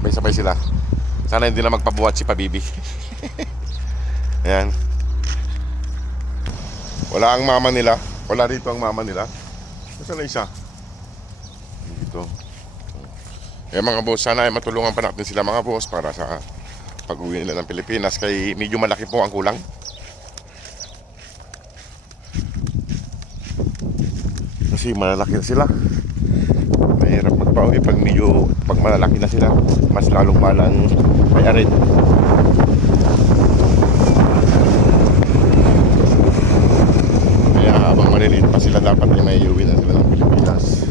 Sabay-sabay sila. Sana hindi na magpabuhat si Pabibi. Ayan. Wala ang mama nila. Wala rito ang mama nila. Nasaan na isa? Dito. Eh mga boss, sana ay matulungan pa natin sila mga boss para sa pag-uwi nila ng Pilipinas. Kaya medyo malaki po ang kulang. Kasi malalaki na sila. Mahirap magpauwi pag malalaki na sila. Mas lalong malang bayarin. Kaya habang maliliit pa sila, dapat ay may uwi na sila ng Pilipinas.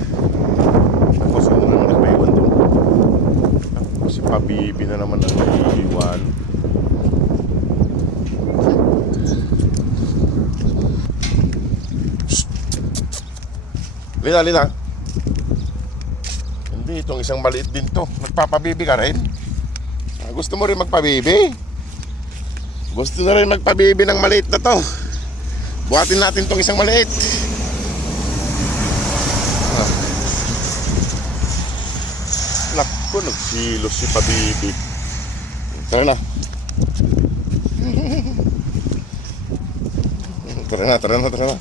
Tapos ano naman nagpaiwan doon? Si Pabibi na naman ang naiiwan. Lina, Lina. Hindi, itong isang maliit din to. Nagpapabibi ka rin. Gusto mo rin magpabibi? Gusto na rin magpabibi ng maliit na to. Buhatin natin itong isang maliit. Naku, nagsilos si Pabibi. Tara na. Tara na.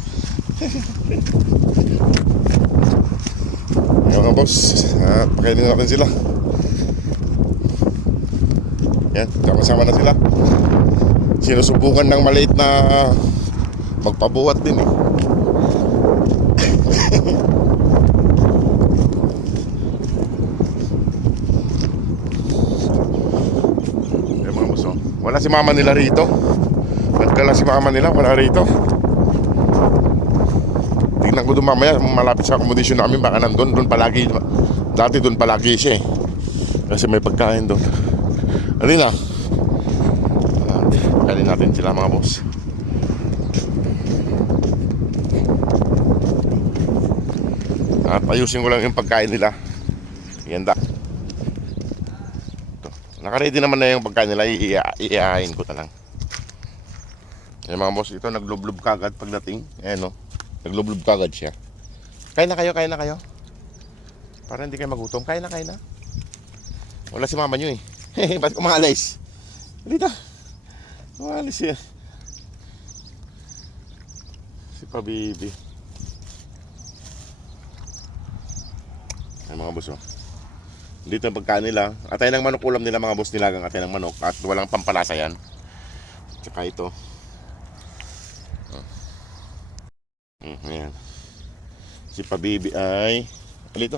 Ayan mga boss, pakainin natin sila. Yan, sama-sama na sila. Sinusubukan ng maliit na magpabuhat din eh. Ayan mga boss, wala si mama nila rito. Nagdala si mama nila, wala rito. Tingnan ko doon mamaya, malapit sa accommodation namin, baka nandun, doon palagi. Dati doon palagi siya eh. Kasi may pagkain doon. Alina. Pagkain natin sila mga boss. At ayusin ko lang yung pagkain nila. Ganda. Nakaready naman na yung pagkain nila, iihahin ko na lang. Yan mga boss, ito naglublob kagad pagdating. Ayan o. Naglublob kagad siya. Kain na kayo. Para hindi kayo magutom. Kain na. Wala si mama nyo eh. Ba't kumalis? Dito. Kumalis siya. Si Pabibi. Ay mga boss oh. Dito ang pagkain nila. Atay ng manok ulam nila mga boss, nilagang atay ng manok. At walang pampalasa yan. Tsaka ito. Ayan. Si Pabibi ay alito.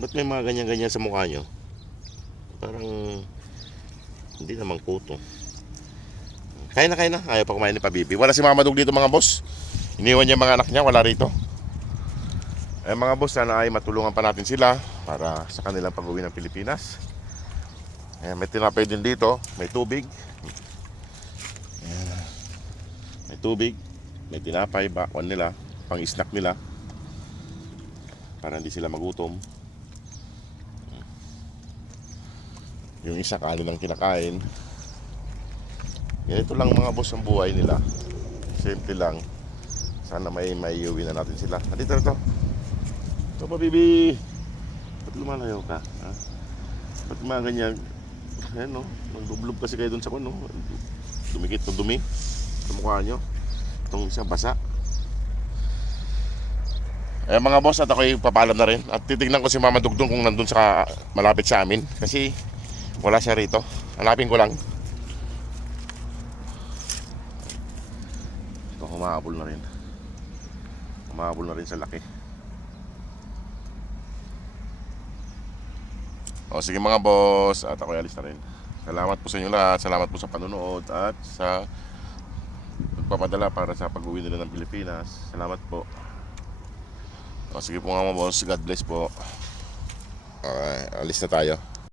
Ba't may mga ganyan-ganyan sa mukha nyo? Parang hindi naman kuto. Kain na. Ayaw pa kumain ni Pabibi. Wala si Mama Dog dito mga boss. Iniwan niya mga anak niya, wala rito. Eh mga boss, sana ay matulungan pa natin sila para sa kanilang pag-uwi ng Pilipinas. Ayan, may tinapay din dito. May tubig. Ayan. May tubig. May tinapay, bakwan nila, pang snack nila para hindi sila magutom. Yung isa kanin ang kinakain. Ganito lang mga boss ang buhay nila. Simple lang. Sana may uwi na natin sila. Dito. Ito Pabibi. Ba't lumalayo ka? Ha? Ba't mga ganyan? Ayan no. Nagdublob kasi kayo dun sa kuno. Dumikit ng dumi sa mukha nyo. Itong isang basa. Eh mga boss, at ako'y papalam na rin. At titignan ko si Mama Dugdong kung nandun sa malapit sa amin. Kasi wala siya rito. Hanapin ko lang. Ito, humahabol na rin. Humahabol na rin sa laki. O sige mga boss, at ako'y alis na rin. Salamat po sa inyo lahat. Salamat po sa panonood at sa papadala para sa pag-uwi nila ng Pilipinas. Salamat po. O sige po mga boss, God bless po. Okay, alis na tayo.